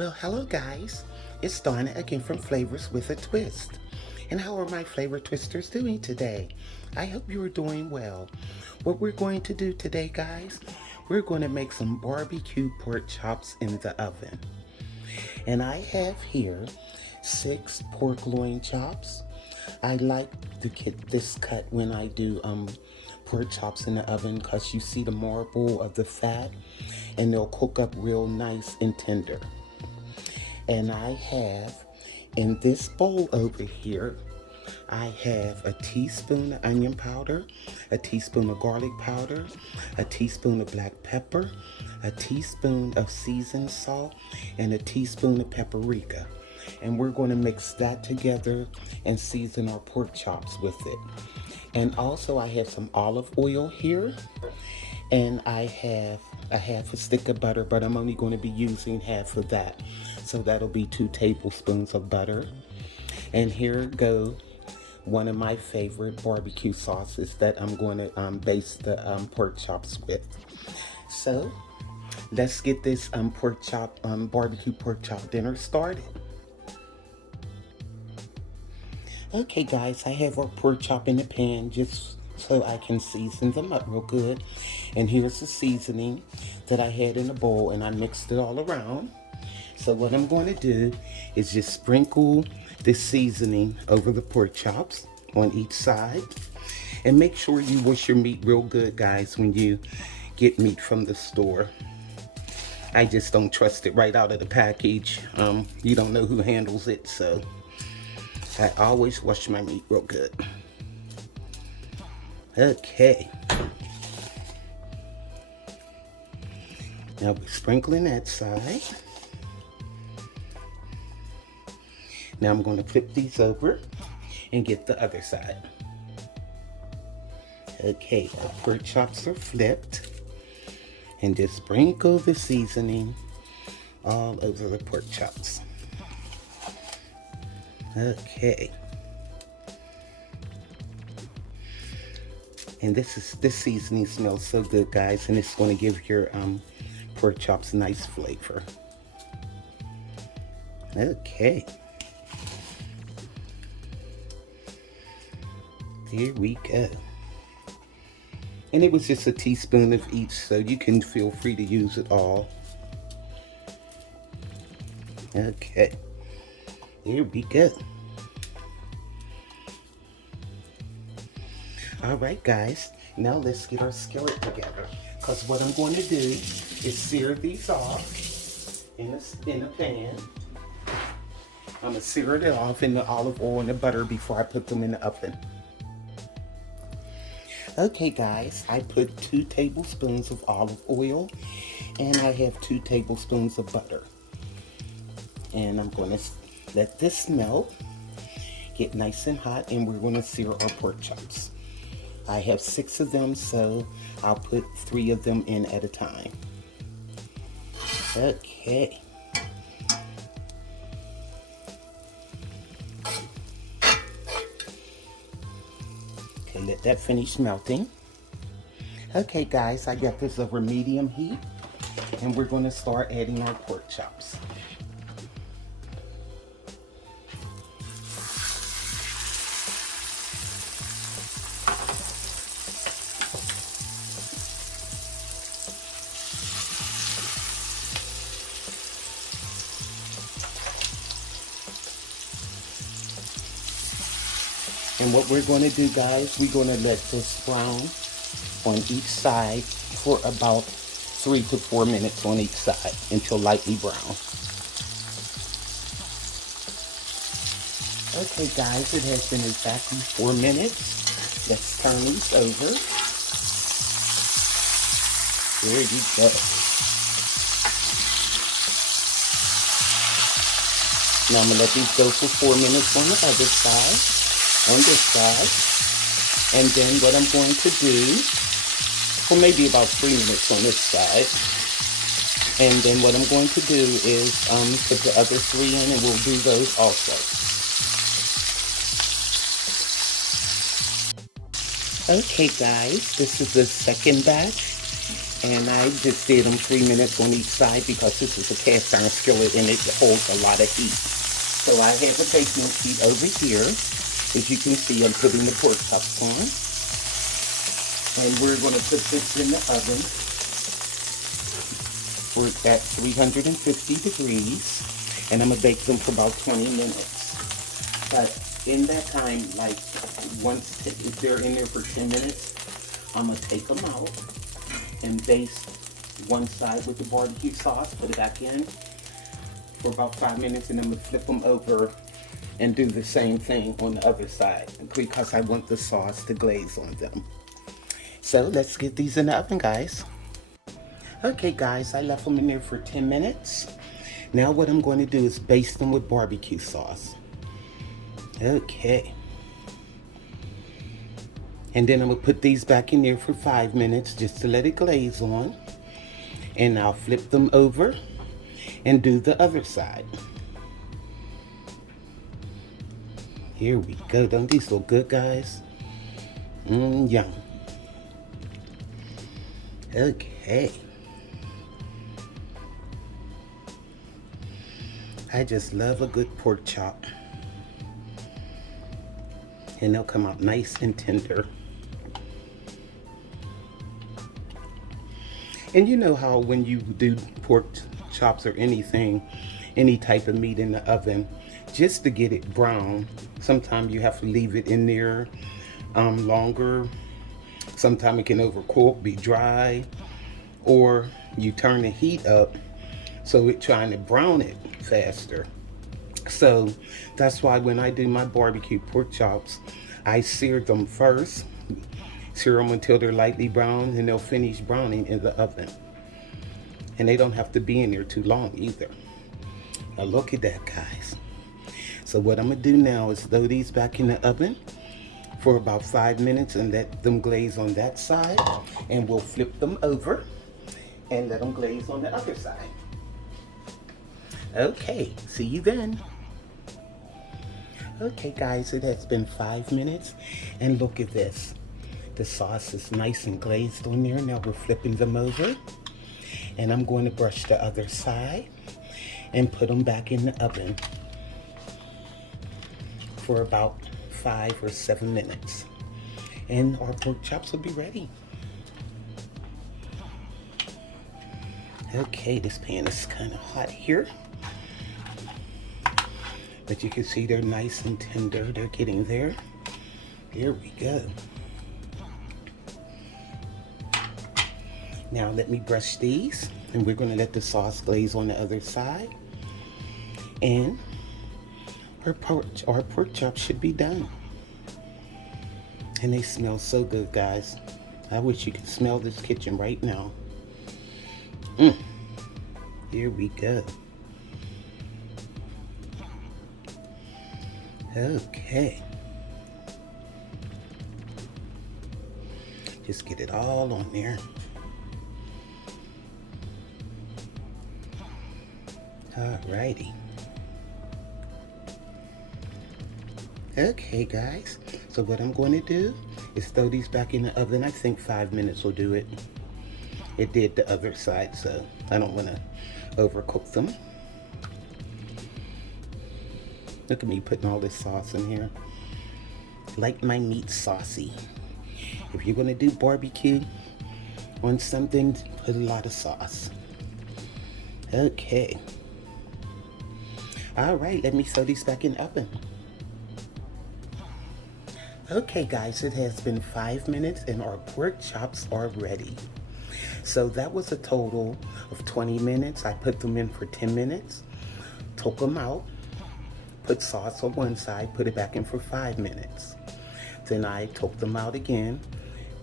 Well, hello guys. It's Donna again from Flavors with a Twist. And how are my flavor twisters doing today? I hope you are doing well. What we're going to do today, guys, we're going to make some barbecue pork chops in the oven. And I have here 6 pork loin chops. I like to get this cut when I do pork chops in the oven because you see the marble of the fat and they'll cook up real nice and tender. And I have in this bowl over here, I have a teaspoon of onion powder, a teaspoon of garlic powder, a teaspoon of black pepper, a teaspoon of seasoned salt, and a teaspoon of paprika. And we're going to mix that together and season our pork chops with it. And also I have some olive oil here, and I have a half a stick of butter, but I'm only going to be using half of that. So that'll be 2 tablespoons of butter. And here go one of my favorite barbecue sauces that I'm going to base the pork chops with. So let's get this barbecue pork chop dinner started. Okay guys, I have our pork chop in the pan just so I can season them up real good. And here's the seasoning that I had in a bowl, and I mixed it all around. So what I'm going to do is just sprinkle this seasoning over the pork chops on each side. And make sure you wash your meat real good, guys, when you get meat from the store. I just don't trust it right out of the package. You don't know who handles it, so I always wash my meat real good. Okay. Now we're sprinkling that side. Now I'm going to flip these over and get the other side. Okay, the pork chops are flipped. And just sprinkle the seasoning all over the pork chops. Okay. And this seasoning smells so good, guys, and it's going to give your pork chops nice flavor. Okay. Here we go. And it was just a teaspoon of each, so you can feel free to use it all. Okay. Here we go. All right, guys. Now let's get our skillet together. Because what I'm going to do is sear these off in a pan. I'm going to sear it off in the olive oil and the butter before I put them in the oven. Okay guys, I put 2 tablespoons of olive oil and I have 2 tablespoons of butter. And I'm going to let this melt, get nice and hot, and we're going to sear our pork chops. I have 6 of them, so I'll put 3 of them in at a time. Okay. Okay, let that finish melting. Okay guys, I got this over medium heat, and we're going to start adding our pork chops. And what we're going to do, guys, we're going to let this brown on each side for about 3 to 4 minutes on each side until lightly brown. Okay, guys, it has been exactly 4 minutes. Let's turn these over. There you go. Now I'm going to let these go for 4 minutes on the other side. On this side, and then what I'm going to do, or maybe about 3 minutes on this side, and then what I'm going to do is put the other 3 in, and we'll do those also. Okay guys, this is the second batch, And I just did them 3 minutes on each side because this is a cast iron skillet and it holds a lot of heat. So I have a baking sheet over here. As you can see, I'm putting the pork chops on. And we're going to put this in the oven for at 350 degrees. And I'm going to bake them for about 20 minutes. But in that time, like once, if they're in there for 10 minutes, I'm going to take them out and baste one side with the barbecue sauce, put it back in for about 5 minutes, and then I'm going to flip them over and do the same thing on the other side because I want the sauce to glaze on them. So let's get these in the oven, guys. Okay guys, I left them in there for 10 minutes. Now what I'm going to do is baste them with barbecue sauce. Okay. And then I'm going to put these back in there for 5 minutes just to let it glaze on. And I'll flip them over and do the other side. Here we go. Don't these look good, guys? Yum. Okay. I just love a good pork chop. And they'll come out nice and tender. And you know how when you do pork chops or anything, any type of meat in the oven, just to get it brown, sometimes you have to leave it in there longer. Sometimes it can overcook, be dry, or you turn the heat up so it's trying to brown it faster. So that's why when I do my barbecue pork chops, I sear them first. Sear them until they're lightly brown, and they'll finish browning in the oven. And they don't have to be in there too long either. Now look at that, guys. So what I'm gonna do now is throw these back in the oven for about 5 minutes and let them glaze on that side. And we'll flip them over and let them glaze on the other side. Okay, see you then. Okay guys, it has been 5 minutes and look at this. The sauce is nice and glazed on there. Now we're flipping them over and I'm going to brush the other side and put them back in the oven for about 5 or 7 minutes. And our pork chops will be ready. Okay, this pan is kind of hot here. But you can see they're nice and tender. They're getting there. Here we go. Now let me brush these, and we're going to let the sauce glaze on the other side. And our pork chops should be done. And they smell so good, guys. I wish you could smell this kitchen right now. Here we go. Okay. Just get it all on there. Alrighty. Okay guys, so what I'm going to do is throw these back in the oven. I think 5 minutes will do it. It did the other side, so I don't want to overcook them. Look at me putting all this sauce in here. Like my meat saucy. If you're going to do barbecue on something, put a lot of sauce. Okay. Alright, let me throw these back in the oven. Okay guys, it has been 5 minutes and our pork chops are ready. So that was a total of 20 minutes. I put them in for 10 minutes, took them out, put sauce on one side, put it back in for 5 minutes. Then I took them out again,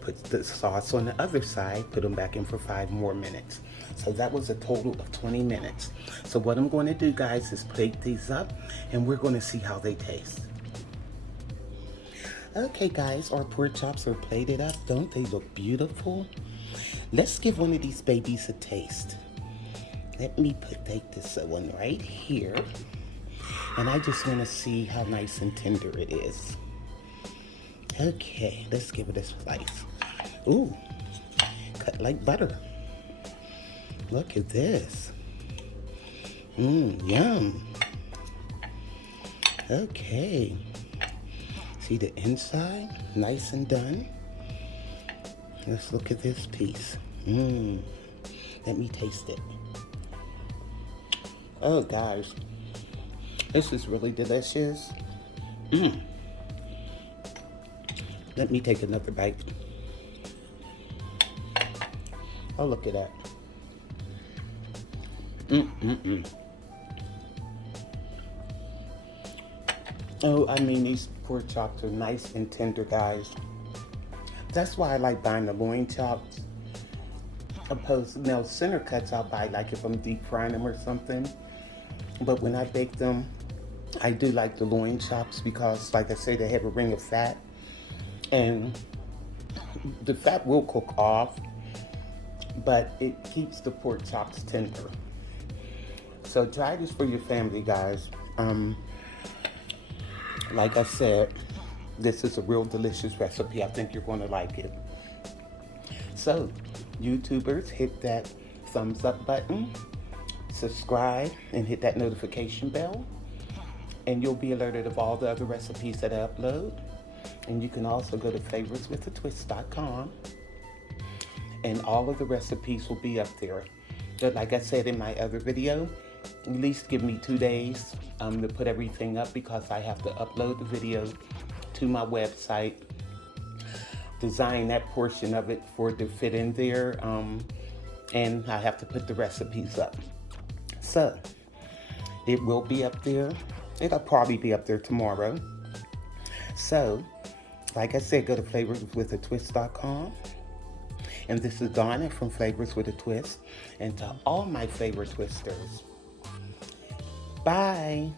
put the sauce on the other side, put them back in for 5 more minutes. So that was a total of 20 minutes. So what I'm going to do, guys, is plate these up and we're going to see how they taste. Okay guys, our pork chops are plated up. Don't they look beautiful? Let's give one of these babies a taste. Let me take this one right here. And I just want to see how nice and tender it is. Okay, let's give it a slice. Ooh, cut like butter. Look at this. Yum. Okay. See the inside? Nice and done. Let's look at this piece. Let me taste it. Oh, guys. This is really delicious. Let me take another bite. Oh, look at that. Oh, I mean, these pork chops are nice and tender, guys. That's why I like buying the loin chops. Now, center cuts I'll buy like if I'm deep frying them or something. But when I bake them, I do like the loin chops because, like I say, they have a ring of fat. And the fat will cook off, but it keeps the pork chops tender. So try this for your family, guys. Like I said, this is a real delicious recipe. I think you're going to like it. So, YouTubers, hit that thumbs up button, subscribe, and hit that notification bell. And you'll be alerted of all the other recipes that I upload. And you can also go to favorswithatwist.com. And all of the recipes will be up there. But like I said in my other video, at least give me 2 days to put everything up because I have to upload the video to my website, design that portion of it for it to fit in there, and I have to put the recipes up. So, it will be up there. It'll probably be up there tomorrow. So, like I said, go to favorswithatwist.com. And this is Donna from Flavors with a Twist. And to all my flavor twisters, bye.